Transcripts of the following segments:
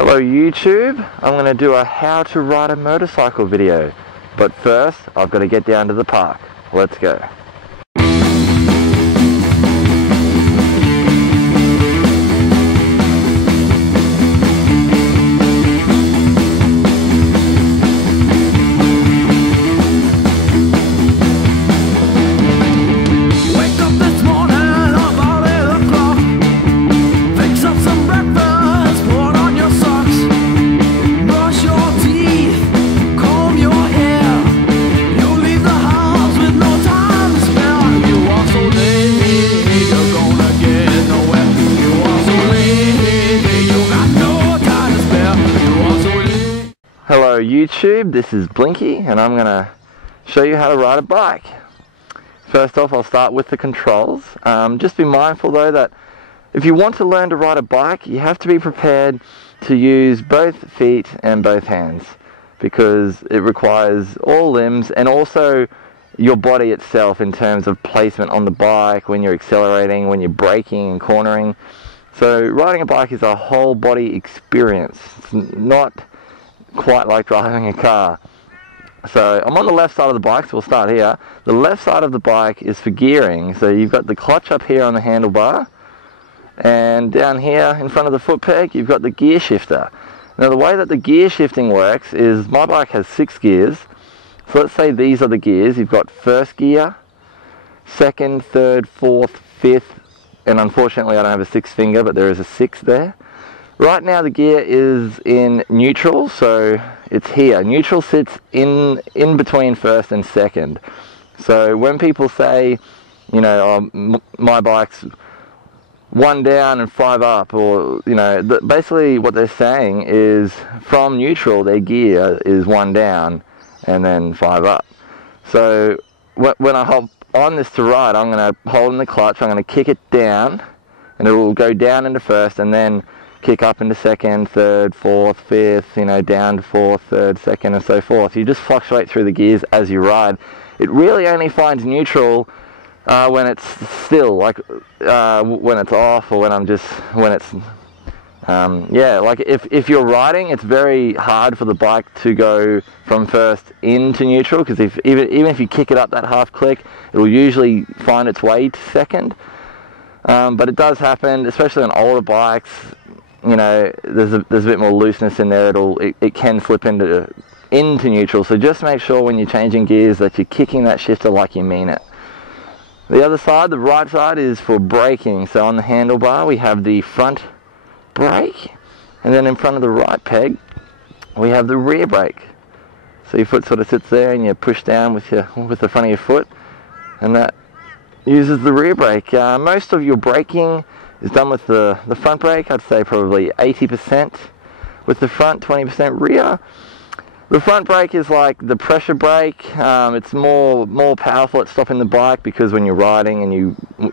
Hello YouTube, I'm going to do a how to ride a motorcycle video, but first I've got to get down to the park. Let's go. Hello YouTube, this is Blinky and I'm going to show you how to ride a bike. First off, I'll start with the controls. Just be mindful though that if you want to learn to ride a bike, you have to be prepared to use both feet and both hands, because it requires all limbs and also your body itself in terms of placement on the bike, when you're accelerating, when you're braking and cornering. So riding a bike is a whole body experience. It's not quite like driving a car. So I'm on the left side of the bike, so we'll start here. The left side of the bike is for gearing. So you've got the clutch up here on the handlebar, and down here in front of the foot peg you've got the gear shifter. Now the way that the gear shifting works is my bike has 6 gears. So let's say these are the gears. You've got first gear, second, third, fourth, fifth, and unfortunately I don't have a 6th finger, but there is a 6th there. Right now the gear is in neutral, so it's here. Neutral sits in between first and second. So when people say, you know, oh, my bike's 1 down and 5 up, or, you know, basically what they're saying is from neutral their gear is 1 down and then 5 up. So when I hop on this to ride, I'm going to hold in the clutch, I'm going to kick it down, and it will go down into first and then kick up into second, third, fourth, fifth, you know, down to fourth, third, second, and so forth. You just fluctuate through the gears as you ride. It really only finds neutral when it's still, like when it's off, or when it's yeah, like if you're riding, it's very hard for the bike to go from first into neutral, because even if you kick it up that half click, it will usually find its way to second. But it does happen, especially on older bikes. You know, there's a bit more looseness in there. It can slip into neutral. So just make sure when you're changing gears that you're kicking that shifter like you mean it. The other side, the right side, is for braking. So on the handlebar we have the front brake, and then in front of the right peg we have the rear brake. So your foot sort of sits there and you push down with the front of your foot, and that uses the rear brake. Most of your braking is done with the front brake. I'd say probably 80% with the front, 20% rear. The front brake is like the pressure brake. It's more powerful at stopping the bike, because when you're riding and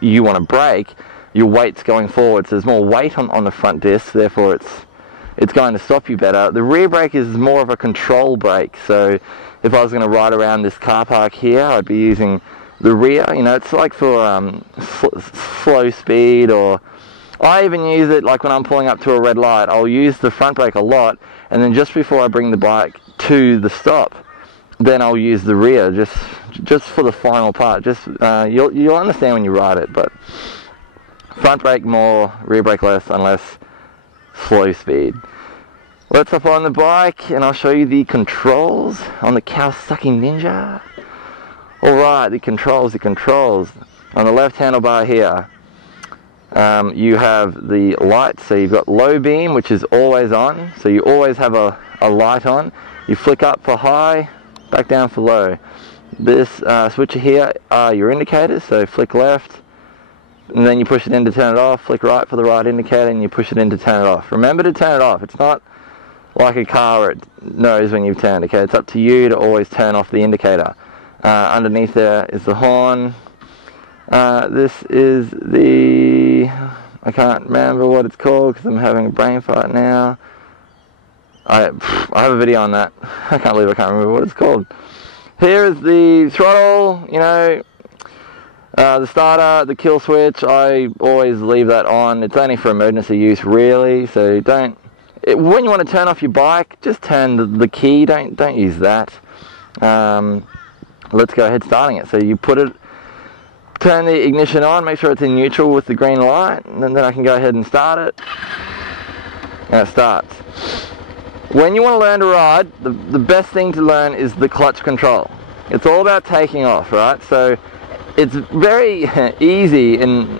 you want to brake, your weight's going forward, so there's more weight on the front disc, therefore it's going to stop you better. The rear brake is more of a control brake. So if I was going to ride around this car park here, I'd be using the rear. You know, it's like for slow speed, or I even use it like when I'm pulling up to a red light. I'll use the front brake a lot, and then just before I bring the bike to the stop, then I'll use the rear just for the final part. Just you'll understand when you ride it, but front brake more, rear brake less, unless slow speed. Let's hop on the bike and I'll show you the controls on the Kawasaki Ninja. Alright, the controls. On the left handlebar here, you have the light. So you've got low beam, which is always on, so you always have a light on. You flick up for high, back down for low. This switcher here are your indicators, so flick left, and then you push it in to turn it off, flick right for the right indicator, and you push it in to turn it off. Remember to turn it off. It's not like a car where it knows when you've turned. Okay, it's up to you to always turn off the indicator. Underneath there is the horn. This is the, I can't remember what it's called because I'm having a brain fart now. I have a video on that. I can't believe I can't remember what it's called. Here is the throttle, you know, the starter, the kill switch. I always leave that on. It's only for emergency use really, so don't, when you want to turn off your bike, just turn the key, don't use that. Let's go ahead starting it. So you turn the ignition on, make sure it's in neutral with the green light, and then I can go ahead and start it. And it starts. When you want to learn to ride, the best thing to learn is the clutch control. It's all about taking off, right? So it's very easy in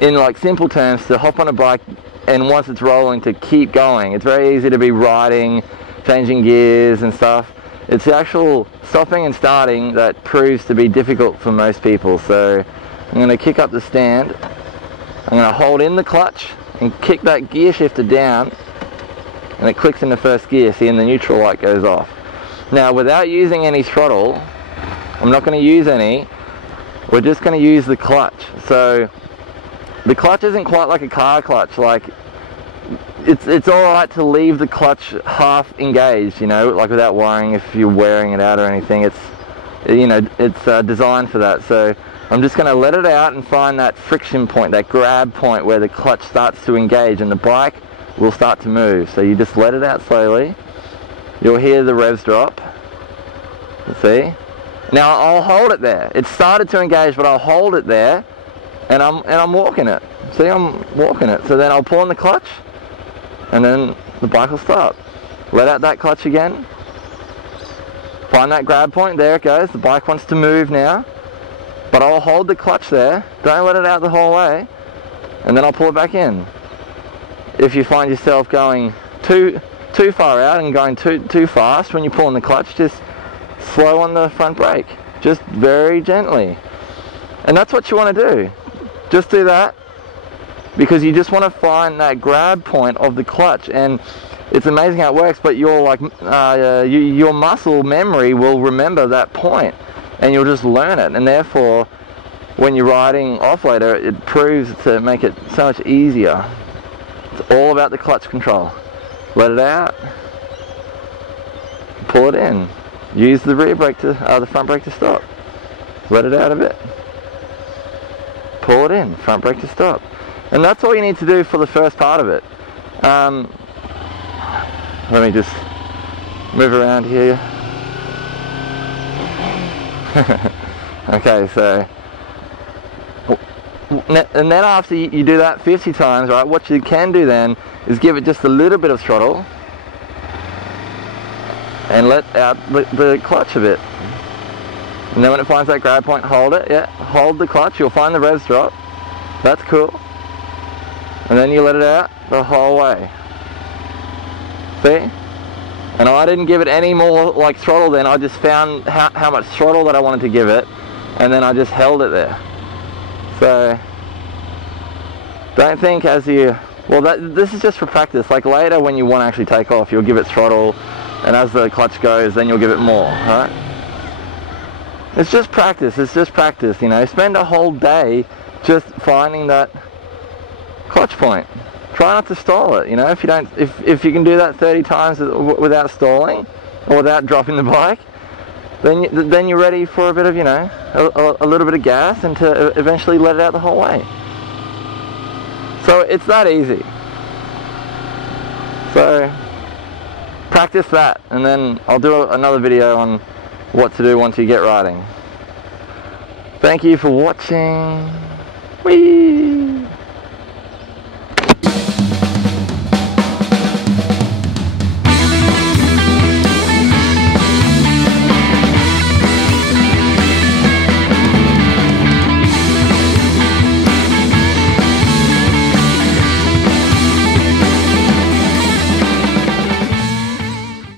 like simple terms to hop on a bike, and once it's rolling, to keep going. It's very easy to be riding, changing gears and stuff. It's the actual stopping and starting that proves to be difficult for most people. So I'm going to kick up the stand. I'm going to hold in the clutch and kick that gear shifter down, and it clicks into first gear. See, and the neutral light goes off. Now, without using any throttle, I'm not going to use any. We're just going to use the clutch. So the clutch isn't quite like a car clutch. Like, it's all right to leave the clutch half engaged, you know, like without worrying if you're wearing it out or anything. It's, you know, it's designed for that. So I'm just going to let it out and find that friction point, that grab point where the clutch starts to engage and the bike will start to move. So you just let it out slowly. You'll hear the revs drop. See? Now I'll hold it there. It started to engage, but I'll hold it there, and I'm walking it. See, I'm walking it. So then I'll pull on the clutch, and then the bike will stop. Let out that clutch again. Find that grab point. There it goes. The bike wants to move now, but I'll hold the clutch there. Don't let it out the whole way, and then I'll pull it back in. If you find yourself going too far out and going too fast when you pull on the clutch, just slow on the front brake, just very gently. And that's what you want to do. Just do that, because you just want to find that grab point of the clutch. And it's amazing how it works, but your your muscle memory will remember that point, and you'll just learn it. And therefore, when you're riding off later, it proves to make it so much easier. It's all about the clutch control. Let it out, pull it in. Use the rear brake to, the front brake to stop. Let it out a bit. Pull it in, front brake to stop. And that's all you need to do for the first part of it. Let me just move around here. Okay, so, and then after you do that 50 times, right, what you can do then is give it just a little bit of throttle and let out the clutch a bit. And then when it finds that grab point, hold it, yeah, hold the clutch, you'll find the revs drop. That's cool. And then you let it out the whole way. See? And I didn't give it any more like throttle then, I just found how much throttle that I wanted to give it, and then I just held it there. So, don't think as you, well this is just for practice, like later when you want to actually take off, you'll give it throttle, and as the clutch goes, then you'll give it more, right? It's just practice, you know. Spend a whole day just finding that clutch point. Try not to stall it, you know. If you can do that 30 times without stalling, or without dropping the bike, then you're ready for a bit of, you know, a little bit of gas, and to eventually let it out the whole way. So it's that easy. So practice that, and then I'll do another video on what to do once you get riding. Thank you for watching. Whee!